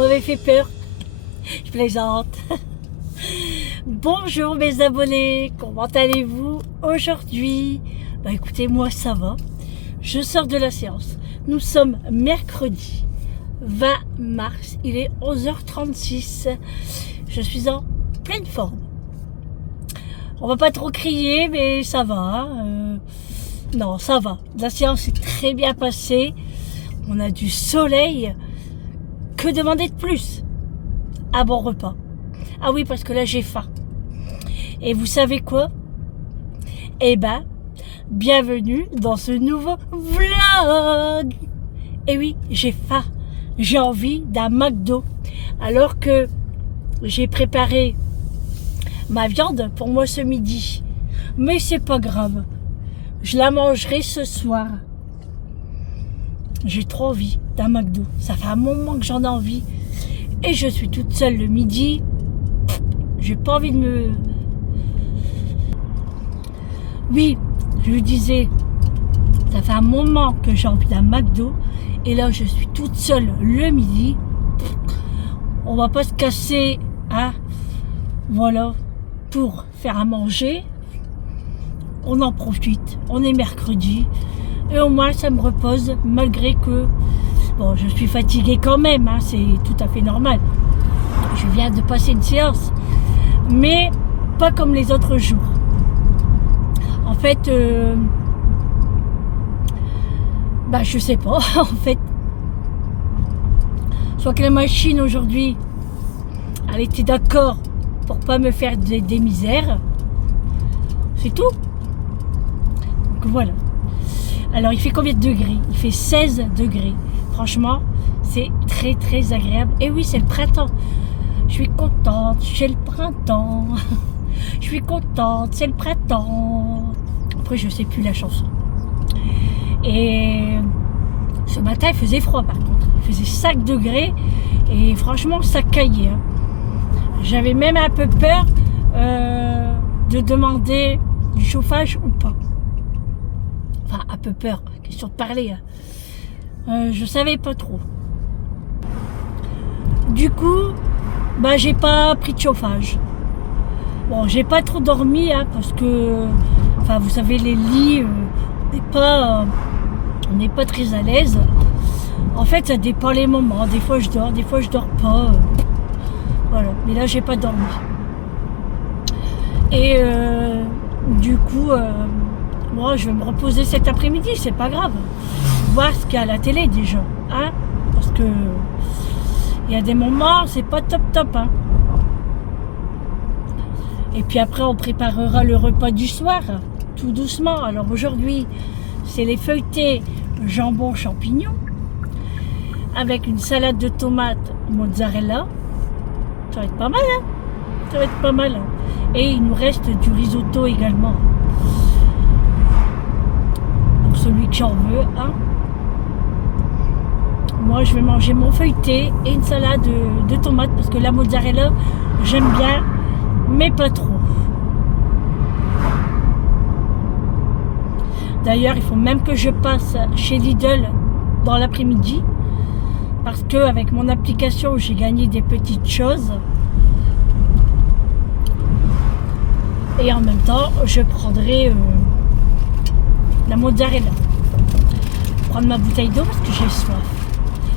m'avez fait peur. Je plaisante. Bonjour mes abonnés, comment allez-vous aujourd'hui? Bah écoutez, moi ça va. Je sors de la séance. Nous sommes mercredi 20 mars, il est 11h36. Je suis en pleine forme. On va pas trop crier, mais ça va. Non, ça va. La séance est très bien passée. On a du soleil. Que demander de plus? Un bon repas. Ah oui, parce que là, j'ai faim. Et vous savez quoi? Eh ben, bienvenue dans ce nouveau vlog. Et oui, j'ai faim. J'ai envie d'un McDo. Alors que j'ai préparé ma viande pour moi ce midi. Mais c'est pas grave. Je la mangerai ce soir. J'ai trop envie d'un McDo. Ça fait un moment que j'en ai envie. Et je suis toute seule le midi. J'ai pas envie de me... Oui, je vous disais, ça fait un moment que j'ai envie d'un McDo. Et là, je suis toute seule le midi. On va pas se casser, hein. Voilà, pour faire à manger. On en profite. On est mercredi. Et au moins, ça me repose, malgré que... Bon, je suis fatiguée quand même, hein, c'est tout à fait normal. Je viens de passer une séance. Mais pas comme les autres jours. En fait, bah, je sais pas, en fait. Soit que la machine aujourd'hui, elle était d'accord pour pas me faire des misères. C'est tout. Donc voilà. Alors, il fait combien de degrés? Il fait 16 degrés. Franchement, c'est très très agréable. Et oui, c'est le printemps. Je suis contente, c'est le printemps. Je suis contente, c'est le printemps. Après, je sais plus la chanson. Et ce matin, il faisait froid par contre. Il faisait 5 degrés. Et franchement, ça caillait. Hein. J'avais même un peu peur de demander du chauffage ou pas. Enfin, un peu peur, question de parler. Je savais pas trop. Du coup, bah, j'ai pas pris de chauffage. Bon, j'ai pas trop dormi, hein, parce que, enfin, vous savez, les lits, on n'est pas très à l'aise. En fait, ça dépend les moments. Des fois, je dors, des fois, je dors pas. Voilà. Mais là, j'ai pas dormi. Et du coup, moi, je vais me reposer cet après-midi, c'est pas grave. Voir ce qu'il y a à la télé déjà, hein, parce que il y a des moments, c'est pas top, hein. Et puis après, on préparera le repas du soir, tout doucement. Alors aujourd'hui, c'est les feuilletés jambon champignons avec une salade de tomates mozzarella. Ça va être pas mal, hein. Ça va être pas mal. Hein. Et il nous reste du risotto également. Pour celui que j'en veux, hein. Moi, je vais manger mon feuilleté et une salade de tomates parce que la mozzarella, j'aime bien, mais pas trop. D'ailleurs, il faut même que je passe chez Lidl dans l'après-midi parce que avec mon application, j'ai gagné des petites choses. Et en même temps, je prendrai la mozzarella. Je vais prendre ma bouteille d'eau parce que j'ai soif.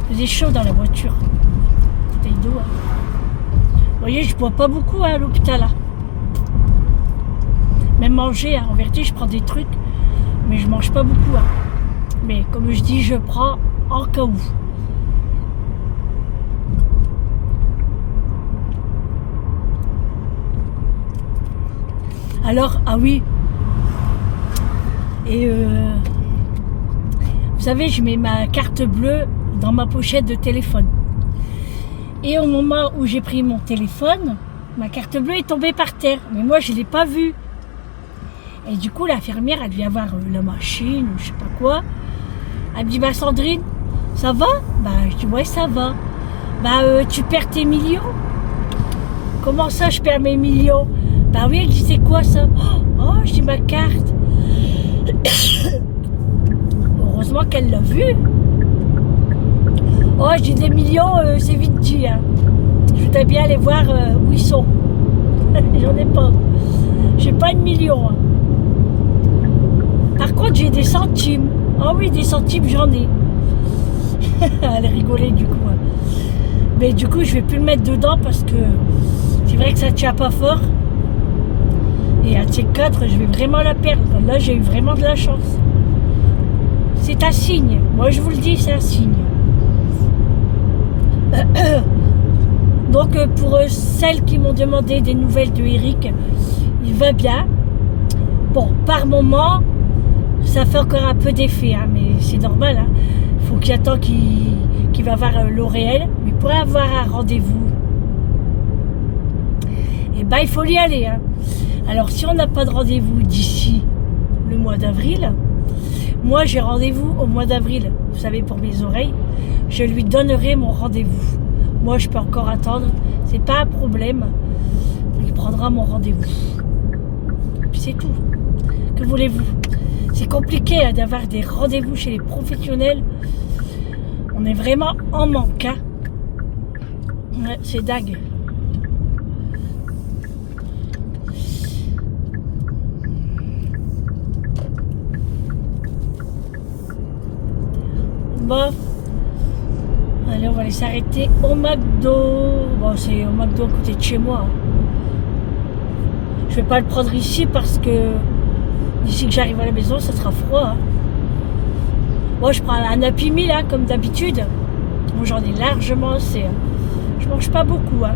Il faisait chaud dans la voiture. Bouteille d'eau. Hein. Vous voyez, je bois pas beaucoup hein, à l'hôpital. Hein. Même manger, hein. En vérité, je prends des trucs, mais je mange pas beaucoup. Hein. Mais comme je dis, je prends en cas où. Alors, ah oui. Et vous savez, je mets ma carte bleue dans ma pochette de téléphone. Et au moment où j'ai pris mon téléphone, ma carte bleue est tombée par terre. Mais moi, je ne l'ai pas vue. Et du coup, l'infirmière, elle vient voir la machine ou je sais pas quoi. Elle me dit, bah Sandrine, ça va? Bah, je dis, ouais, ça va. Bah, tu perds tes millions? Comment ça, je perds mes millions? Bah oui, elle dit, c'est quoi ça? Oh, je dis, ma carte. Heureusement qu'elle l'a vu. Oh, j'ai des millions, c'est vite dit. Hein. Je voudrais bien aller voir où ils sont. J'en ai pas. J'ai pas de millions. Hein. Par contre, j'ai des centimes. Ah oui, des centimes, j'en ai. Elle rigolait du coup. Hein. Mais du coup, je vais plus le mettre dedans parce que c'est vrai que ça tient pas fort. Et à T4, je vais vraiment la perdre. Là, j'ai eu vraiment de la chance. C'est un signe. Moi, je vous le dis, c'est un signe. Donc, pour celles qui m'ont demandé des nouvelles de Eric, il va bien. Bon, par moment, ça fait encore un peu d'effet, hein, mais c'est normal. Hein. Faut qu'il attend qu'il va voir L'Oréal. Mais pour avoir un rendez-vous, eh ben, il faut y aller. Hein. Alors, si on n'a pas de rendez-vous d'ici le mois d'avril, moi, j'ai rendez-vous au mois d'avril. Vous savez, pour mes oreilles, je lui donnerai mon rendez-vous. Moi, je peux encore attendre. C'est pas un problème. Il prendra mon rendez-vous. Puis c'est tout. Que voulez-vous? C'est compliqué hein, d'avoir des rendez-vous chez les professionnels. On est vraiment en manque. Hein. Ouais, c'est dingue. Bon. Allez, on va aller s'arrêter au McDo. Bon, c'est au McDo à côté de chez moi. Je vais pas le prendre ici parce que d'ici que j'arrive à la maison, ça sera froid. Hein. Moi, je prends un Happy Meal, hein, comme d'habitude. Moi, j'en ai largement assez. Hein. Je mange pas beaucoup. Hein.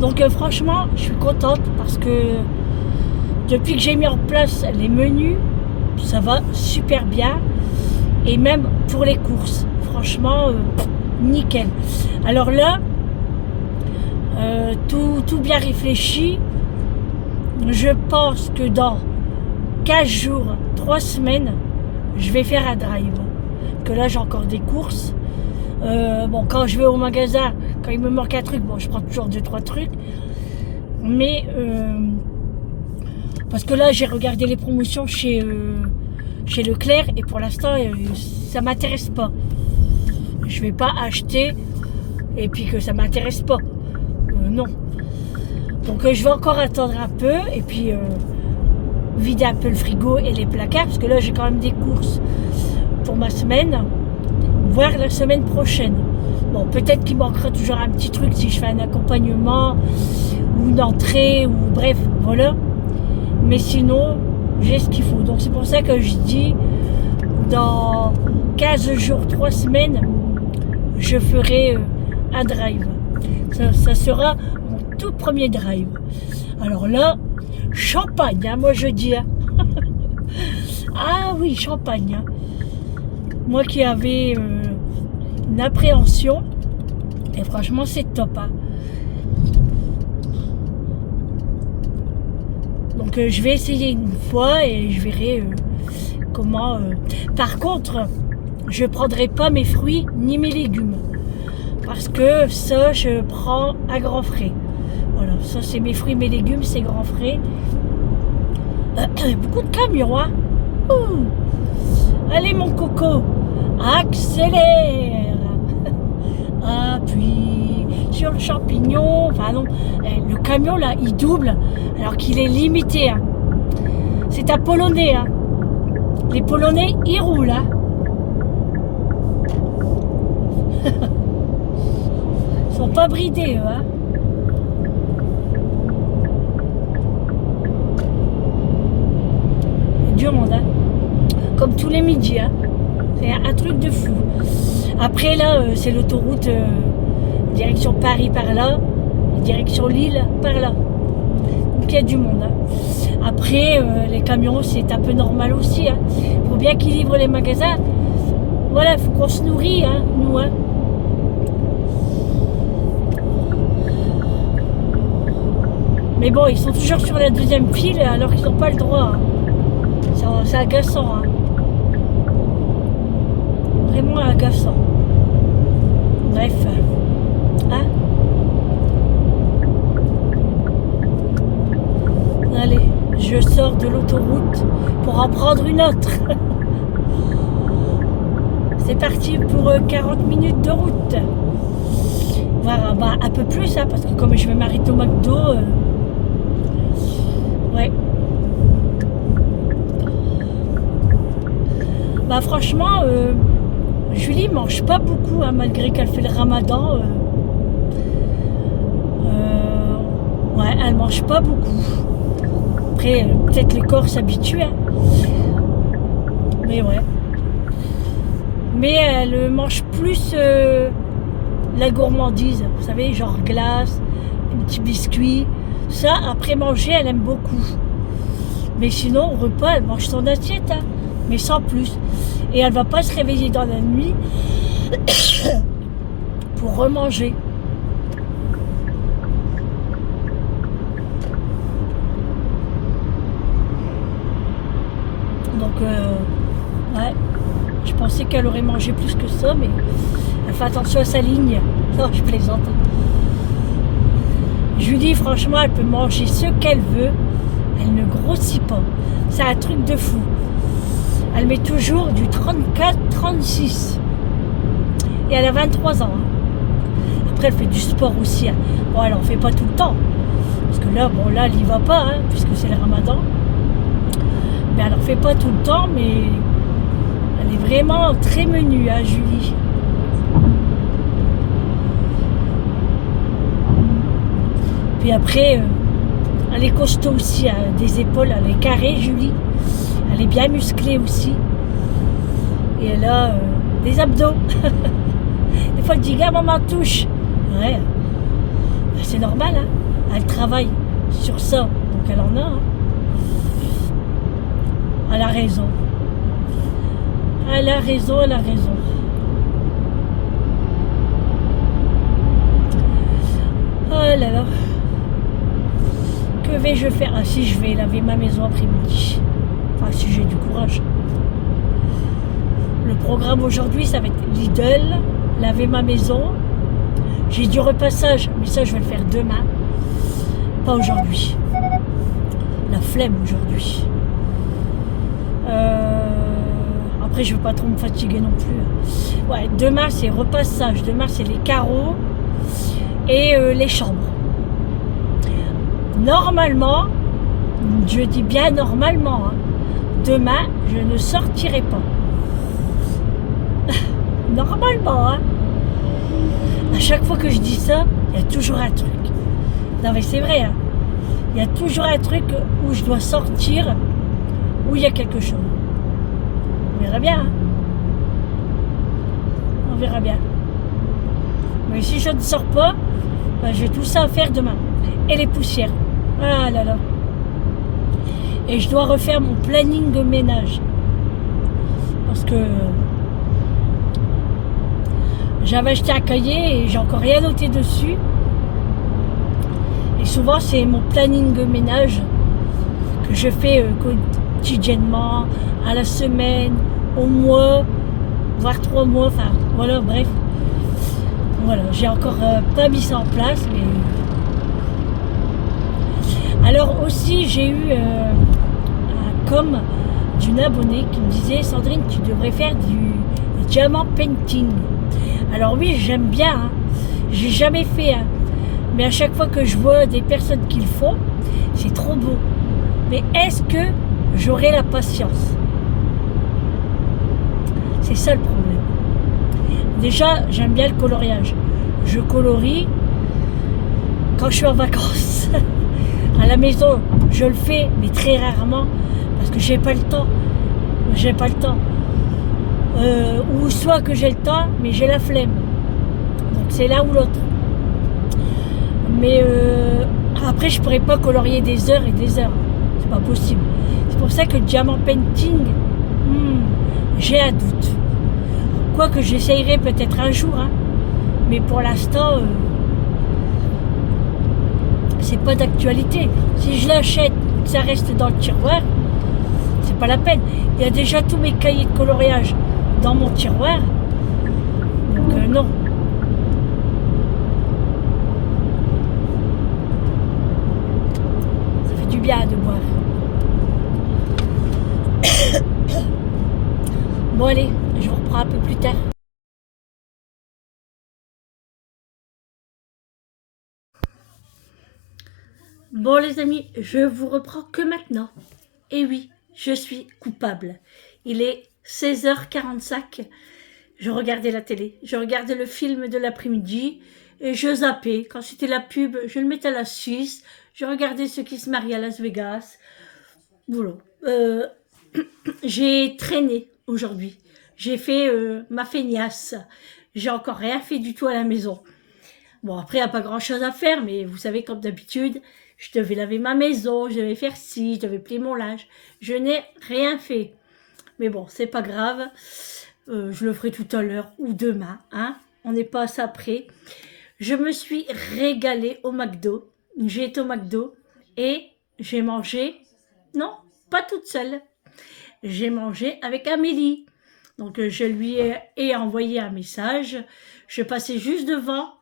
Donc, franchement, je suis contente parce que depuis que j'ai mis en place les menus, ça va super bien. Et même pour les courses, franchement, nickel. Alors là, tout bien réfléchi, je pense que dans 15 jours, 3 semaines, je vais faire un drive. Que là, j'ai encore des courses. Bon, quand je vais au magasin, quand il me manque un truc, bon, je prends toujours 2-3 trucs. Mais, parce que là, j'ai regardé les promotions chez Leclerc et pour l'instant ça m'intéresse pas. Je vais pas acheter et puis que ça m'intéresse pas. Non. Donc je vais encore attendre un peu et puis vider un peu le frigo et les placards parce que là j'ai quand même des courses pour ma semaine, voire la semaine prochaine. Bon, peut-être qu'il manquera toujours un petit truc si je fais un accompagnement ou une entrée ou bref, voilà. Mais sinon j'ai ce qu'il faut. Donc c'est pour ça que je dis dans 15 jours, 3 semaines, je ferai un drive. Ça sera mon tout premier drive. Alors là, champagne, hein, moi je dis. Hein. Ah oui, champagne. Hein. Moi qui avais une appréhension, et franchement c'est top. Hein. Donc je vais essayer une fois et je verrai comment... Par contre, je ne prendrai pas mes fruits ni mes légumes. Parce que ça, je prends à grands frais. Voilà, ça c'est mes fruits, mes légumes, c'est grands frais. Beaucoup de camions, hein. Ouh. Allez mon coco, accélère. Appuie sur le champignon. Enfin non, le camion là, il double alors qu'il est limité. Hein. C'est un Polonais. Hein. Les Polonais, ils roulent. Hein. Ils sont pas bridés, eux. Hein. Du monde, hein. Comme tous les midis. Hein. C'est un truc de fou. Après, là, c'est l'autoroute direction Paris par là, direction Lille par là. Donc, il y a du monde. Hein. Après, les camions, c'est un peu normal aussi. Il faut bien qu'ils livrent les magasins. Voilà, il faut qu'on se nourrit, hein, nous. Hein. Mais bon, ils sont toujours sur la deuxième file alors qu'ils n'ont pas le droit. Hein. C'est agaçant. Hein. Vraiment agaçant. Bref. Hein? Allez, je sors de l'autoroute pour en prendre une autre. C'est parti pour 40 minutes de route. Voilà, bah, un peu plus, hein, parce que comme je vais m'arrêter au McDo, ouais. Bah franchement, Julie mange pas beaucoup, hein, malgré qu'elle fait le ramadan. Ouais, elle mange pas beaucoup. Après, peut-être le corps s'habitue, hein. Mais ouais. Mais elle mange plus la gourmandise, vous savez, genre glace, des petits biscuits. Ça, après manger, elle aime beaucoup. Mais sinon, au repas, elle mange son assiette, hein, mais sans plus. Et elle va pas se réveiller dans la nuit pour remanger. Donc, ouais, je pensais qu'elle aurait mangé plus que ça, mais elle fait attention à sa ligne. Non, je plaisante. Julie, franchement, elle peut manger ce qu'elle veut. Elle ne grossit pas. C'est un truc de fou. Elle met toujours du 34-36. Et elle a 23 ans. Hein. Après, elle fait du sport aussi. Hein. Bon, elle n'en fait pas tout le temps. Parce que là, bon, là, elle n'y va pas, hein, puisque c'est le ramadan. Mais elle n'en fait pas tout le temps, mais elle est vraiment très menue, hein, Julie. Puis après, elle est costaud aussi, hein, des épaules, elle est carrée, Julie. Elle est bien musclée aussi. Et elle a des abdos. Des fois, elle dit, gars, maman touche. Ouais, c'est normal, hein. Elle travaille sur ça, donc elle en a. Hein. Elle a raison. Elle a raison, elle a raison. Oh là là. Que vais-je faire? Ah si, je vais laver ma maison après-midi. Enfin, si j'ai du courage. Le programme aujourd'hui, ça va être Lidl, laver ma maison. J'ai du repassage, mais ça, je vais le faire demain. Pas aujourd'hui. La flemme aujourd'hui. Après, je ne veux pas trop me fatiguer non plus. Ouais, demain, c'est repassage. Demain, c'est les carreaux et les chambres. Normalement, je dis bien normalement, hein, demain, je ne sortirai pas. Normalement, hein. À chaque fois que je dis ça, il y a toujours un truc. Non mais c'est vrai, hein. Il y a toujours un truc où je dois sortir, où il y a quelque chose. On verra bien. Hein. On verra bien. Mais si je ne sors pas, ben, j'ai tout ça à faire demain. Et les poussières. Ah là là. Et je dois refaire mon planning de ménage. Parce que j'avais acheté un cahier et j'ai encore rien noté dessus. Et souvent, c'est mon planning de ménage que je fais quotidiennement, à la semaine, au mois, voire 3 mois. Enfin, voilà, bref. Voilà, j'ai encore pas mis ça en place, mais... Alors aussi, j'ai eu un com d'une abonnée qui me disait « Sandrine, tu devrais faire du diamant painting ». Alors oui, j'aime bien, hein. J'ai jamais fait, hein. Mais à chaque fois que je vois des personnes qui le font, c'est trop beau. Mais est-ce que j'aurai la patience? C'est ça le problème. Déjà, j'aime bien le coloriage. Je colorie quand je suis en vacances. À la maison, je le fais, mais très rarement, parce que j'ai pas le temps. J'ai pas le temps. Ou soit que j'ai le temps, mais j'ai la flemme. Donc c'est l'un ou l'autre. Mais après, je pourrais pas colorier des heures et des heures. C'est pas possible. C'est pour ça que le diamant painting, j'ai un doute. Quoique j'essayerai peut-être un jour, hein. Mais pour l'instant, c'est pas d'actualité. Si je l'achète, que ça reste dans le tiroir, c'est pas la peine. Il y a déjà tous mes cahiers de coloriage dans mon tiroir. Donc non. Ça fait du bien de boire. Bon allez, Je vous reprends un peu plus tard. Bon les amis, je vous reprends que maintenant. Et oui, je suis coupable. Il est 16h45. Je regardais la télé, je regardais le film de l'après-midi et je zappais. Quand c'était la pub, je le mettais à la Suisse. Je regardais ceux qui se marient à Las Vegas. Voilà. J'ai traîné aujourd'hui. J'ai fait ma feignasse. J'ai encore rien fait du tout à la maison. Bon, après, il n'y a pas grand-chose à faire, mais vous savez, comme d'habitude, je devais laver ma maison, je devais faire ci, je devais plier mon linge. Je n'ai rien fait. Mais bon, c'est pas grave. Je le ferai tout à l'heure ou demain. Hein. On n'est pas à ça près. Je me suis régalée au McDo. J'ai été au McDo et j'ai mangé. Non, pas toute seule. J'ai mangé avec Amélie. Donc je lui ai envoyé un message. Je passais juste devant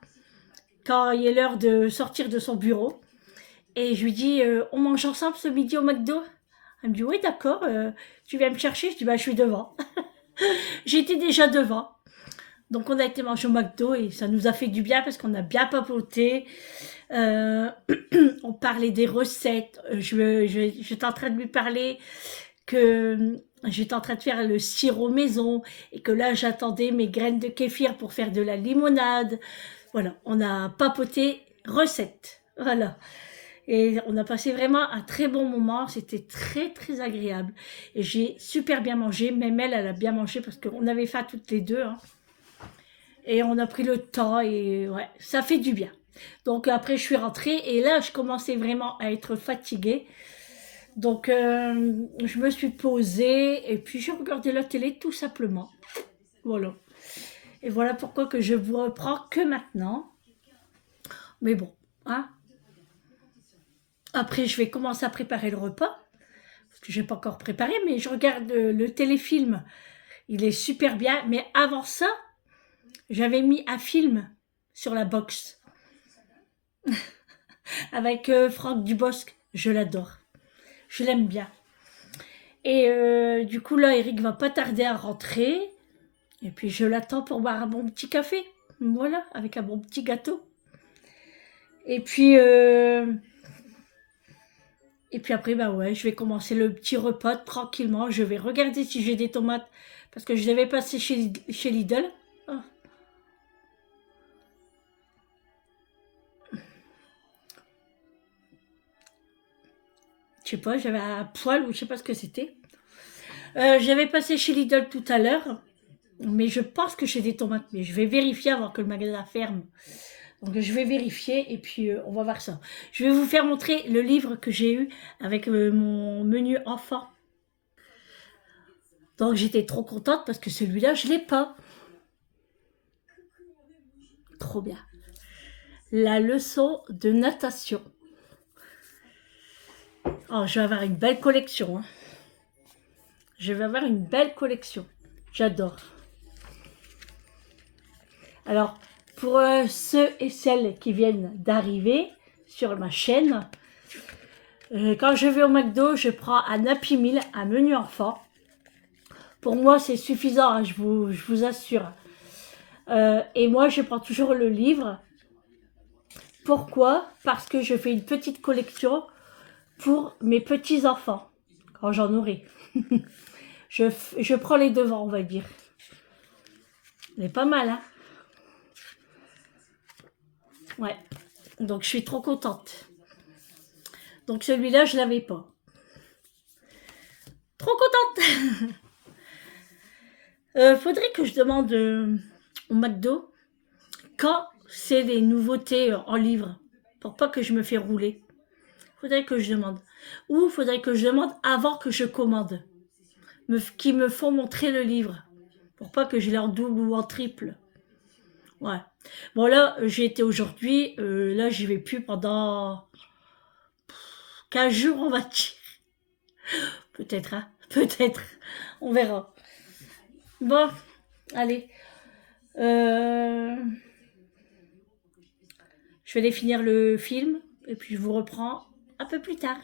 quand il est l'heure de sortir de son bureau. Et je lui dis, on mange ensemble ce midi au McDo? Elle me dit, oui d'accord, tu viens me chercher? Je dis, bah je suis devant. J'étais déjà devant. Donc on a été manger au McDo et ça nous a fait du bien parce qu'on a bien papoté. On parlait des recettes. J'étais en train de lui parler que j'étais en train de faire le sirop maison et que là j'attendais mes graines de kéfir pour faire de la limonade. Voilà, on a papoté recettes. Voilà. Et on a passé vraiment un très bon moment, c'était très très agréable. Et j'ai super bien mangé, même elle a bien mangé parce qu'on avait faim toutes les deux. Hein. Et on a pris le temps et ouais, ça fait du bien. Donc après je suis rentrée et là je commençais vraiment à être fatiguée. Donc je me suis posée et puis j'ai regardé la télé tout simplement. Voilà. Et voilà pourquoi que je vous reprends que maintenant. Mais bon, hein. Après je vais commencer à préparer le repas. Parce que je n'ai pas encore préparé, mais je regarde le téléfilm. Il est super bien. Mais avant ça, j'avais mis un film sur la box avec Franck Dubosc. Je l'adore. Je l'aime bien. Et du coup, là, Eric va pas tarder à rentrer. Et puis, je l'attends pour boire un bon petit café. Voilà, avec un bon petit gâteau. Et puis après, bah ouais, je vais commencer le petit repas tranquillement. Je vais regarder si j'ai des tomates. Parce que je devais passer chez Lidl. Oh. Je sais pas, j'avais un poil ou je sais pas ce que c'était. J'avais passé chez Lidl tout à l'heure. Mais je pense que j'ai des tomates. Mais je vais vérifier avant que le magasin ferme. Donc je vais vérifier et puis on va voir ça. Je vais vous faire montrer le livre que j'ai eu avec mon menu enfant. Donc j'étais trop contente parce que celui-là, je ne l'ai pas. Trop bien. La leçon de natation. Oh, je vais avoir une belle collection. Hein. Je vais avoir une belle collection. J'adore. Alors, pour ceux et celles qui viennent d'arriver sur ma chaîne, quand je vais au McDo, je prends un Happy Meal, un menu enfant. Pour moi, c'est suffisant, hein, je vous assure. Et moi, je prends toujours le livre. Pourquoi? Parce que je fais une petite collection pour mes petits-enfants, quand j'en aurai. je prends les devants, on va dire. C'est pas mal, hein? Ouais. Donc, je suis trop contente. Donc, celui-là, je ne l'avais pas. Trop contente. Faudrait que je demande au McDo quand c'est les nouveautés en livre pour pas que je me fais rouler. Faudrait que je demande. Ou faudrait que je demande avant que je commande. Qui me font montrer le livre. Pour pas que je l'ai en double ou en triple. Ouais. Bon là, j'ai été aujourd'hui. Là, j'y vais plus pendant 15 jours, on va dire. Peut-être, hein. Peut-être. On verra. Bon, allez. Je vais aller finir le film. Et puis je vous reprends un peu plus tard.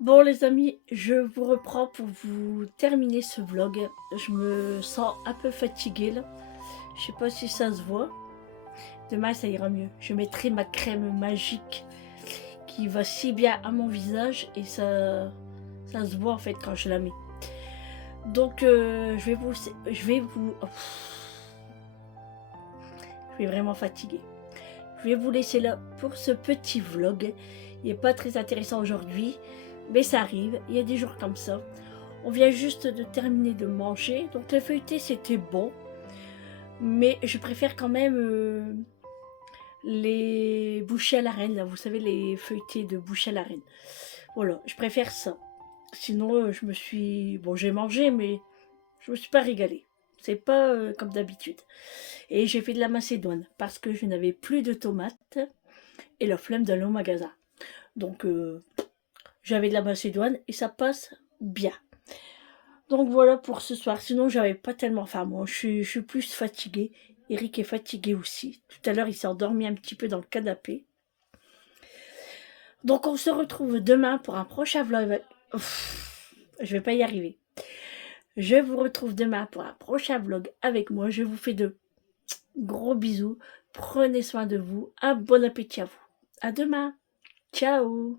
Bon les amis, je vous reprends pour vous terminer ce vlog. Je me sens un peu fatiguée là. Je sais pas si ça se voit. Demain ça ira mieux. Je mettrai ma crème magique qui va si bien à mon visage et ça se voit en fait quand je la mets. Donc je vais vraiment fatiguer. Je vais vous laisser là pour ce petit vlog. Il n'est pas très intéressant aujourd'hui, mais ça arrive. Il y a des jours comme ça. On vient juste de terminer de manger, donc le feuilleté c'était bon, mais je préfère quand même les bouchées à la reine, là, vous savez, les feuilletés de bouchées à la reine. Voilà, je préfère ça. Sinon, bon, j'ai mangé, mais je me suis pas régalée. C'est pas comme d'habitude. Et j'ai fait de la macédoine parce que je n'avais plus de tomates et la flemme d'aller au magasin. Donc, j'avais de la macédoine et ça passe bien. Donc voilà pour ce soir. Sinon, j'avais pas tellement faim. Moi, je suis plus fatiguée. Eric est fatigué aussi. Tout à l'heure, il s'est endormi un petit peu dans le canapé. Donc, on se retrouve demain pour un prochain vlog. Je vais pas y arriver. Je vous retrouve demain pour un prochain vlog avec moi. Je vous fais de gros bisous. Prenez soin de vous. Un bon appétit à vous. À demain. Ciao.